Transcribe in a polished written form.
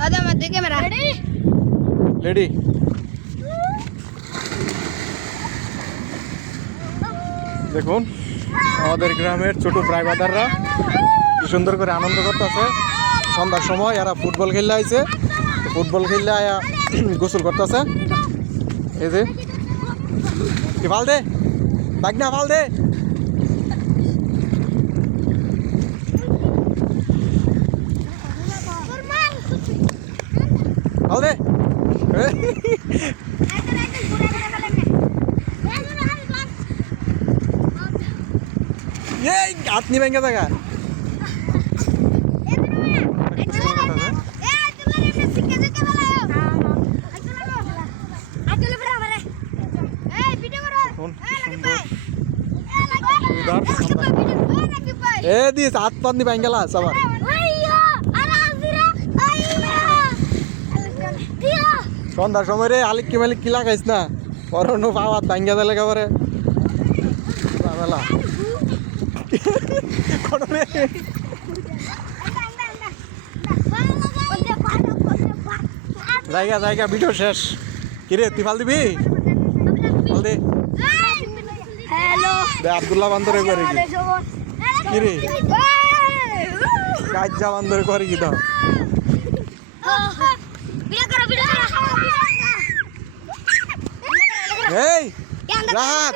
ada mati kamera ready দেখুন আমাদের গ্রামের ছোট প্রায় বাজাররা কি সুন্দর করে আনন্দ করতেছে সন্ধ্যার সময় এরা ফুটবল খেললে আইছে ফুটবল খেললে আয়া গোসল করতেছে এই যে কি ফাল দে বাগ না ফাল দে ফাল দে এই হাতনি ভেঙে থাকা এ দিস হাত পাতনি ভেঙে গেল সবার সন্ধ্যার সময় রে আলিক মালিক কি লাগাইস না অরণ্য পাওয়াত ভাঙ্গা দিলে একেবারে জায়গা জায়গা ভিডিও শেষ কিরে তুই ফাল দিবি ফাল দে আব্দুল্লাহ বান্দরে করে কি কিরে কাজা বান্দরে করে কি তো এই রাহাত